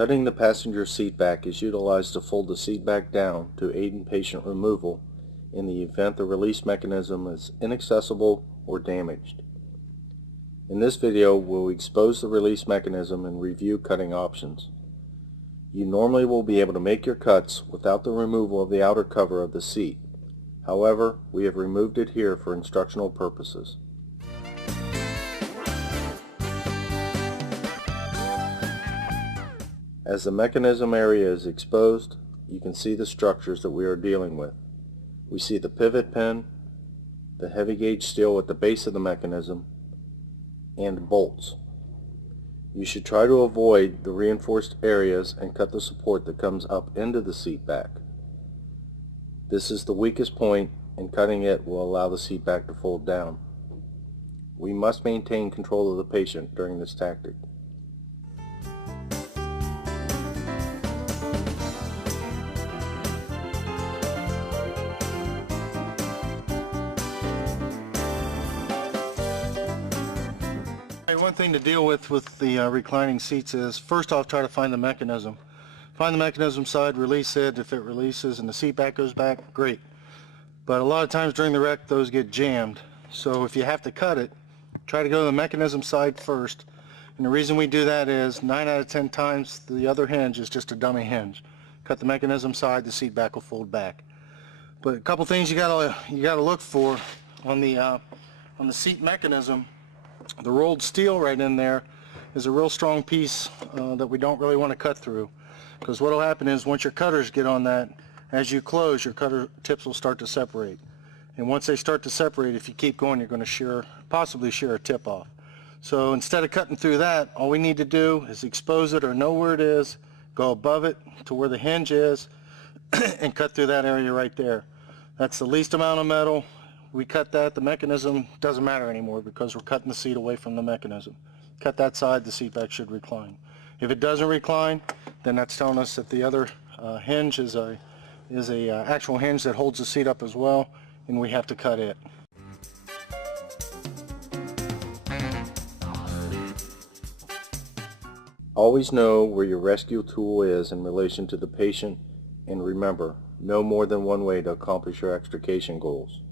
Cutting the passenger seat back is utilized to fold the seat back down to aid in patient removal in the event the release mechanism is inaccessible or damaged. In this video, we'll expose the release mechanism and review cutting options. You normally will be able to make your cuts without the removal of the outer cover of the seat. However, we have removed it here for instructional purposes. As the mechanism area is exposed, you can see the structures that we are dealing with. We see the pivot pin, the heavy gauge steel at the base of the mechanism, and bolts. You should try to avoid the reinforced areas and cut the support that comes up into the seat back. This is the weakest point, and cutting it will allow the seat back to fold down. We must maintain control of the patient during this tactic. One thing to deal with the reclining seats is, first off, try to find the mechanism. Find the mechanism side, release it. If it releases and the seat back goes back, great. But a lot of times during the wreck, those get jammed. So if you have to cut it, try to go to the mechanism side first. And the reason we do that is 9 out of 10 times the other hinge is just a dummy hinge. Cut the mechanism side, the seat back will fold back. But a couple things you gotta look for on the seat mechanism. The rolled steel right in there is a real strong piece that we don't really want to cut through, because what will happen is once your cutters get on that, as you close, your cutter tips will start to separate, and once they start to separate, if you keep going, you're going to possibly shear a tip off. So instead of cutting through that, all we need to do is expose it or know where it is, go above it to where the hinge is and cut through that area right there. That's the least amount of metal. We cut that, the mechanism doesn't matter anymore because we're cutting the seat away from the mechanism. Cut that side, the seat back should recline. If it doesn't recline, then that's telling us that the other hinge is a actual hinge that holds the seat up as well, and we have to cut it. Always know where your rescue tool is in relation to the patient, and remember, no more than one way to accomplish your extrication goals.